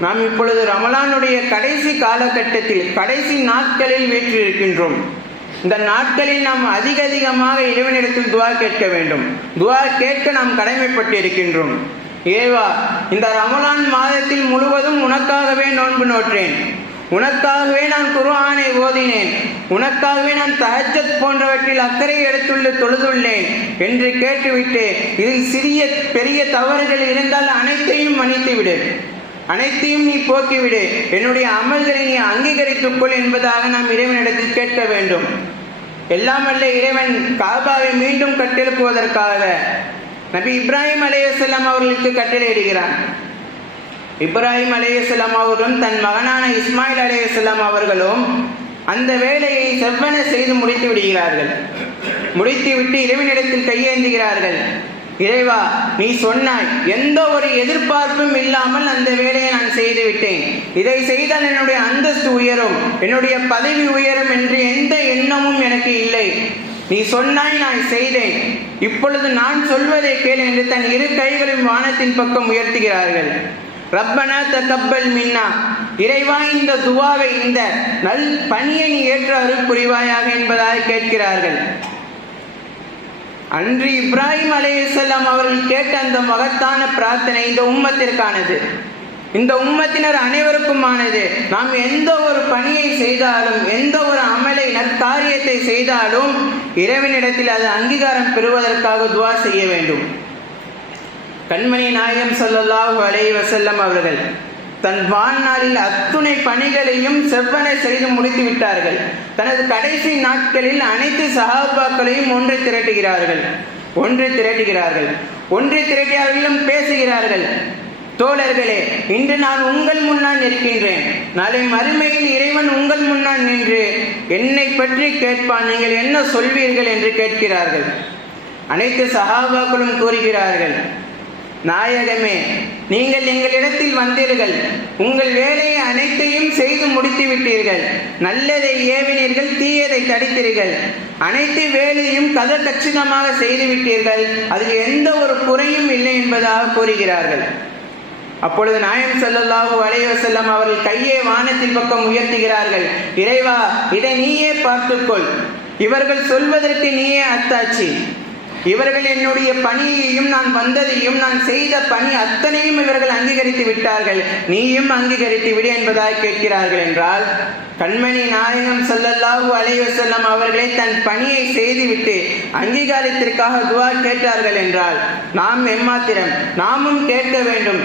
நாம் இப்பொழுது ரமலானுடைய கடைசி காலகட்டத்தில் கடைசி நாட்களில் வீற்றிருக்கின்றோம். இந்த நாட்களில் நாம் அதிக அதிகமாக இறைவனிடத்தில் துவா கேட்க வேண்டும். துவா கேட்க நாம் கடமைப்பட்டு இருக்கின்றோம் ஏவா இந்த ரமலான் மாதத்தில் முழுவதும் உனக்காகவே நோன்பு நோற்றேன். உனக்காகவே நான் குர்ஆனை ஓதினேன். உனக்காகவே நான் தஹஜத் போன்றவற்றில் அக்கறை எடுத்துள்ள தொழுதுள்ளேன் என்று கேட்டுவிட்டு இதில் சிறிய பெரிய தவறுகள் இருந்தால் அனைத்தையும் மன்னித்து விடு அனைத்தையும் நீ போக்கிவிடு. என்னுடைய அமல்களை நீ அங்கீகரித்துக் கொள் என்பதாக நாம் இறைவனிடத்தில் கேட்க வேண்டும். எல்லாம் அல்ல இறைவன் காபாவை மீண்டும் கட்டெழுப்புவதற்காக. நபி இப்ராஹிம் அலையசல்லாம் அவர்களுக்கு கட்டளையிடுகிறான். இப்ராஹிம் அலையசல்லாம் அவர்களும் தன் மகனான இஸ்மாயில் அலையசல்லாம் அவர்களும் அந்த வேலையை செவ்வன செய்து முடித்து விடுகிறார்கள் முடித்துவிட்டு இறைவனிடத்தில் கையேந்துகிறார்கள். இறைவா நீ சொன்னாய் எந்த ஒரு எதிர்பார்ப்பும் இல்லாமல் அந்த வேலையை நான் செய்து விட்டேன் இதை செய்தால் என்னுடைய அந்தஸ்து உயரும் என்னுடைய பதவி உயரும் என்று எந்த எண்ணமும் எனக்கு இல்லை. நீ சொன்னாய் நான் செய்தேன். இப்பொழுது நான் சொல்வதை கேள் என்று தன் இரு கைகளும் வானத்தின் பக்கம் உயர்த்துகிறார்கள். ரப்பனா தகப்பல் மின்னா இறைவா இந்த துவாவை இந்த நல் பணியை நீ ஏற்ற அருள் புரிவாயாக என்பதாக கேட்கிறார்கள். அன்று இப்ராஹிம் அலையுசல்லாம் அவர்கள் கேட்ட அந்த மகத்தான பிரார்த்தனை இந்த உம்மத்திற்கானது. இந்த உம்மத்தினர் அனைவருக்குமானது. நாம் எந்த ஒரு பணியை செய்தாலும் எந்த ஒரு அமலை நற்காரியத்தை செய்தாலும் இறைவனிடத்தில் அது அங்கீகாரம் பெறுவதற்காக துவா செய்ய வேண்டும். கண்மணி நாயகம் ஸல்லல்லாஹு அலைஹி வசல்லம் அவர்கள் தன் வாழ்நாளில் அத்துணை பணிகளையும் செவ்வனை செய்து முடித்து விட்டார்கள். தனது கடைசி நாட்களில் அனைத்து சகாபாக்களையும் ஒன்று திரட்டுகிறார்கள். ஒன்று திரட்டுகிறார்கள். ஒன்று திரட்டியார்களும் பேசுகிறார்கள். தோழர்களே இன்று நான் உங்கள் முன்னால் இருக்கின்றேன் நாளை மறுமையில் இறைவன் உங்கள் முன்னால் நின்று என்னை பற்றி கேட்பான். நீங்கள் என்ன சொல்வீர்கள் என்று கேட்கிறார்கள். அனைத்து சகாபாக்களும் கூறுகிறார்கள். நாயகமே நீங்கள் எங்களிடத்தில் வந்தீர்கள். உங்கள் வேலையை அனைத்தையும் செய்து முடித்து விட்டீர்கள். நல்லதை ஏவினீர்கள் தீயதை தடுத்தீர்கள். அனைத்து வேலையும் கத கச்சிதமாக செய்து விட்டீர்கள். அதில் எந்த ஒரு குறையும் இல்லை என்பதாக கூறுகிறார்கள். அப்பொழுது நாயம் ஸல்லல்லாஹு அலைஹி வஸல்லம் அவர்கள் கையை வானத்தின் பக்கம் உயர்த்துகிறார்கள். இறைவா இதை நீயே பார்த்துக்கொள். இவர்கள் சொல்வதற்கு நீயே அத்தாச்சி. இவர்கள் என்னுடைய பணியையும் நான் வந்ததையும் நான் செய்த பணி அத்தனையும் இவர்கள் அங்கீகரித்து விட்டார்கள். நீயும் அங்கீகரித்து விடு என்பதாக கேட்கிறார்கள் என்றால் கண்மணி நாயகம் ஸல்லல்லாஹு அலைய செல்லம் அவர்களே தன் பணியை செய்துவிட்டு அங்கீகாரத்திற்காக துவா கேட்டார்கள் என்றால் நாம் எம்மாத்திரம் நாமும் கேட்க வேண்டும்.